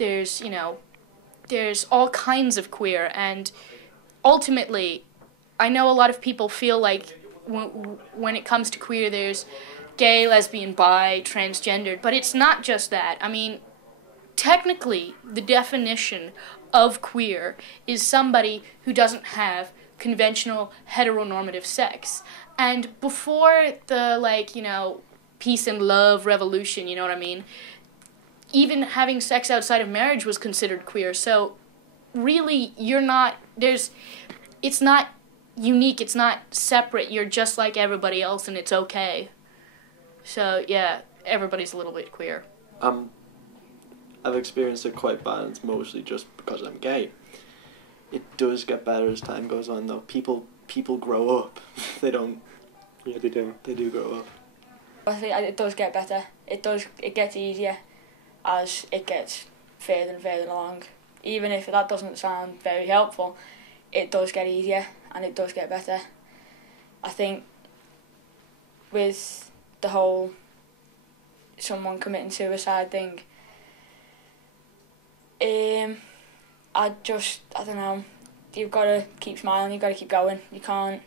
there's, you know, there's all kinds of queer, and ultimately, I know a lot of people feel like when it comes to queer, there's gay, lesbian, bi, transgendered, but it's not just that. I mean, technically, the definition of queer is somebody who doesn't have conventional heteronormative sex. And before the, like, you know, peace and love revolution, you know what I mean, even having sex outside of marriage was considered queer. So really, it's not unique, it's not separate, you're just like everybody else and it's okay. So yeah, everybody's a little bit queer. I've experienced it quite bad, and it's mostly just because I'm gay. It does get better as time goes on though. People grow up. They don't. Yeah, they do. They do grow up. I think it does get better. It gets easier as it gets further and further along. Even if that doesn't sound very helpful, it does get easier and it does get better. I think with the whole someone committing suicide thing, I don't know, you've got to keep smiling, you've got to keep going. You can't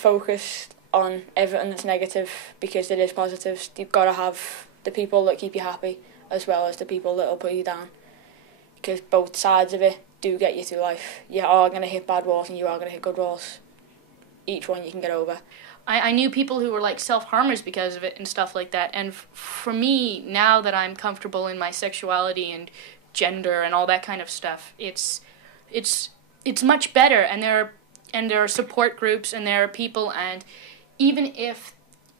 focus on everything that's negative because there is positives. You've got to have the people that keep you happy as well as the people that will put you down, because both sides of it do get you through life. You are going to hit bad walls and you are going to hit good walls. Each one you can get over. I knew people who were like self-harmers because of it and stuff like that, and for me, now that I'm comfortable in my sexuality and gender and all that kind of stuff, it's much better, and there are support groups and there are people, and even if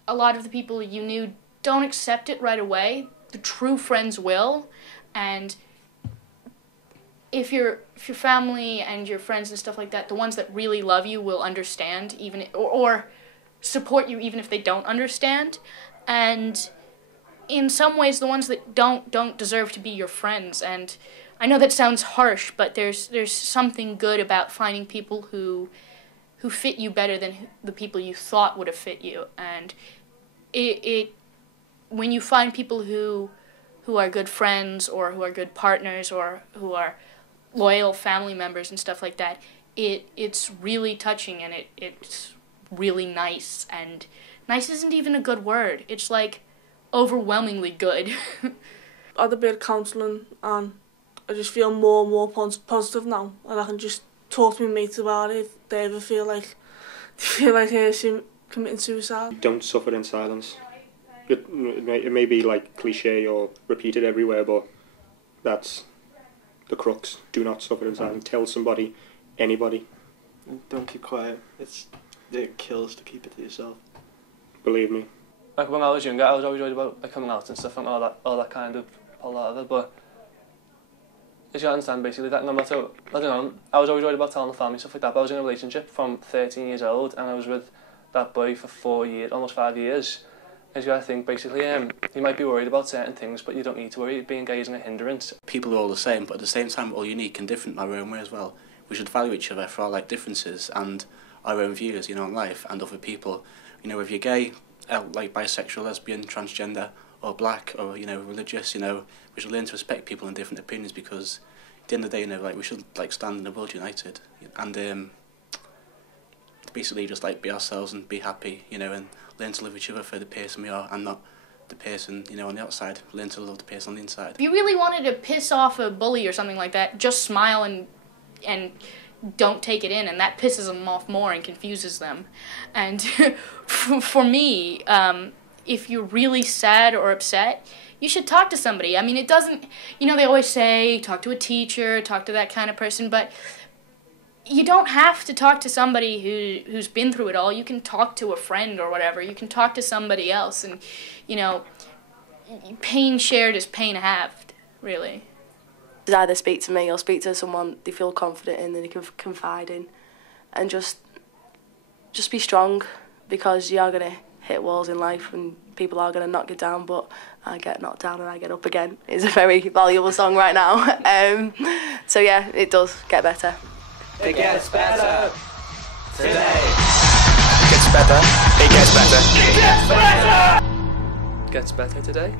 a lot of the people you knew don't accept it right away, the true friends will, and if your family and your friends and stuff like that, the ones that really love you will understand, even or support you even if they don't understand. And in some ways, the ones that don't deserve to be your friends. And I know that sounds harsh, but there's something good about finding people who fit you better than the people you thought would have fit you. And when you find people who are good friends or who are good partners or who are loyal family members and stuff like that, it's really touching, and it's really nice. And nice isn't even a good word. It's like overwhelmingly good. I had a bit of counselling and I just feel more and more positive now, and I can just talk to my mates about it if they ever feel like committing suicide. Don't suffer in silence. It may be like cliche or repeated everywhere, but that's the crux. Do not suffer in silence. Tell somebody, anybody. Don't keep quiet. It kills to keep it to yourself. Believe me. Like when I was younger, I was always worried about like coming out and stuff and all that kind of a lot of it. But as you understand, basically that no matter, I don't know, I was always worried about telling the family stuff like that. But I was in a relationship from 13 years old, and I was with that boy for 4 years, almost 5 years. As you gotta think, basically, you might be worried about certain things, but you don't need to worry. Being gay isn't a hindrance. People are all the same, but at the same time, we're all unique and different in our own way as well. We should value each other for our like differences and our own views, you know, on life and other people. You know, if you're gay, like bisexual, lesbian, transgender, or black, or you know, religious, you know, we should learn to respect people and different opinions, because at the end of the day, you know, like we should like stand in the world united and basically just like be ourselves and be happy, you know, and learn to love each other for the person we are and not the person, you know, on the outside. Learn to love the person on the inside. If you really wanted to piss off a bully or something like that, just smile and don't take it in, and that pisses them off more and confuses them. And for me, if you're really sad or upset, you should talk to somebody. I mean, it doesn't, you know, they always say talk to a teacher, talk to that kind of person, but you don't have to talk to somebody who's been through it all. You can talk to a friend or whatever. You can talk to somebody else, and, you know, pain shared is pain halved, really. Either speak to me or speak to someone they feel confident in and they can confide in, and just be strong, because you are going to hit walls in life and people are going to knock you down, but I get knocked down and I get up again is a very valuable song right now. So yeah, it does get better. It gets better today. It gets better. It gets better. It gets better. Gets better today.